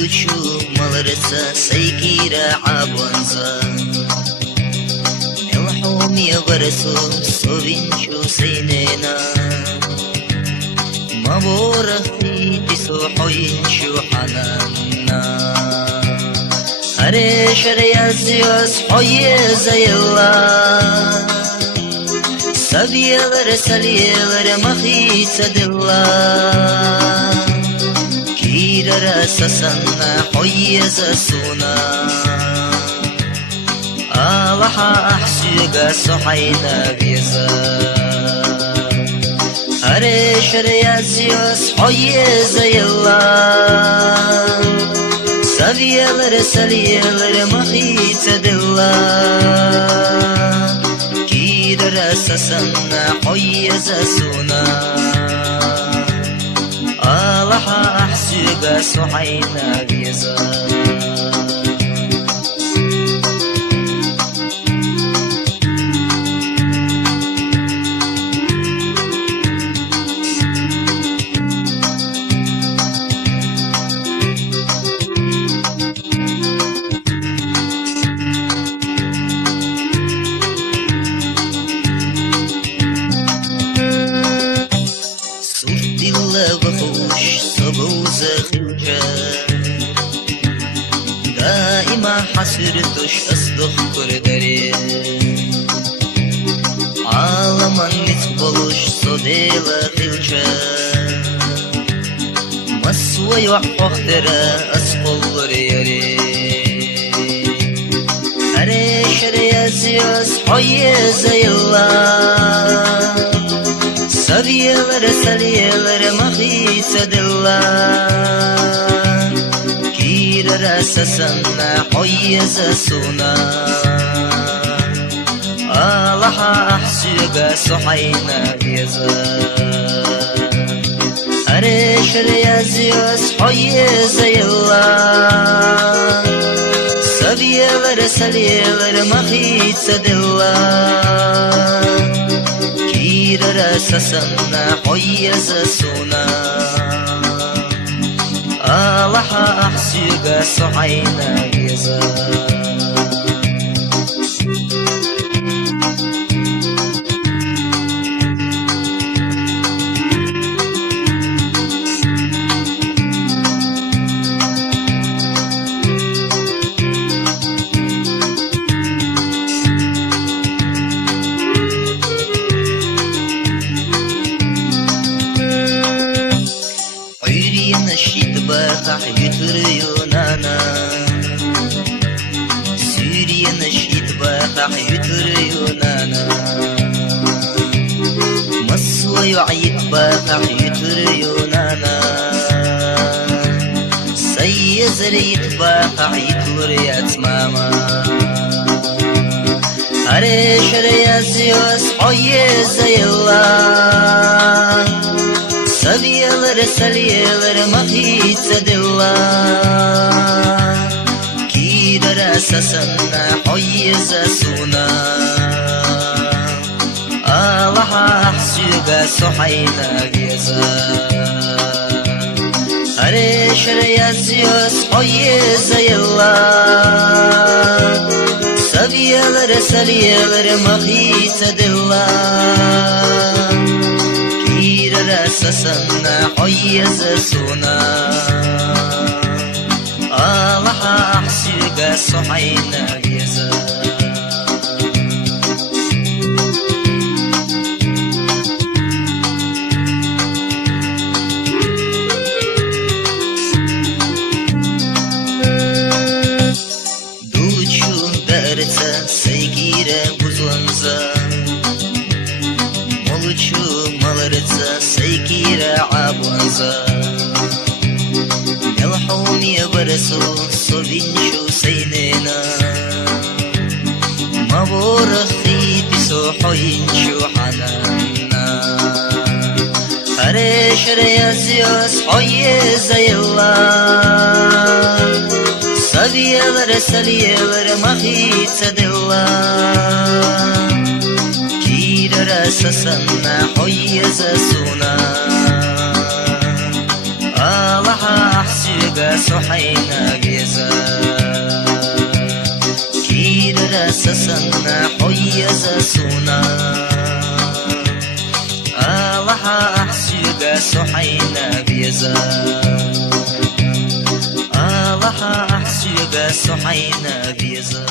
دوچو مالرسا سيكيرا عبوانزا الحومي غرسو صوبينشو سينينا مبورخي تسو حوينشو حنانا هري شريازيوس حوي زي الله سبيلر سليلر مخيص دلله كير رسسنا حوي زسونا الله أحسيق صحينا بيزا هري شريازيوس حوي زي الله سبيلر سليلر مخيص دلله رسسنا حوي زسونا الله أحسيق صحينا بيزا دائما حسرتش أصدق كردري عالما نتبلش صديلا خلجة مسوى يوحوخترا أسقل ريري هري شريازيوس حوي زي الله سبيلر سليلر مخيص دلله رسسنا حوي زسونا الله أحسيق صحينا بيزا هري شريازيوس حوي زي الله سبيلر سليلر مخيص دلله كير رسسنا حوي زسونا الله أحسيق صحينا بيزا بقح يتريونانا سوريا نشيد بقح يتريونانا مصوى يعيد بقح يتريونانا سيزريد بقح يتلريات ماما هري شريازيوس حوي زي الله سبيلر سليلر مخيص دلله كير رسسنا حوي زسونا الله أحسيق صحينا بيزا هري شريازيوس حوي زي الله سبيلر سليلر مخيص دلله رسسنا حوي زسونا الله أحسيق صحينا بيزا دوچو درتا سيكيرا بوزونزا مولچو مالرتا سيكيرا عبوانزا الحومي برسو صوبينشو سينينا مبورخي تسو حوينشو حنانا هري شريازيوس حوي زي الله سبيلر سليلر مخيص دلله رسسنا حوي زسونا الله أحسيق أحسيقا سحينا بيزا كير رسسنا حيزا سونا الله أحسيقا سحينا بيزا الله أحسيقا سحينا بيزا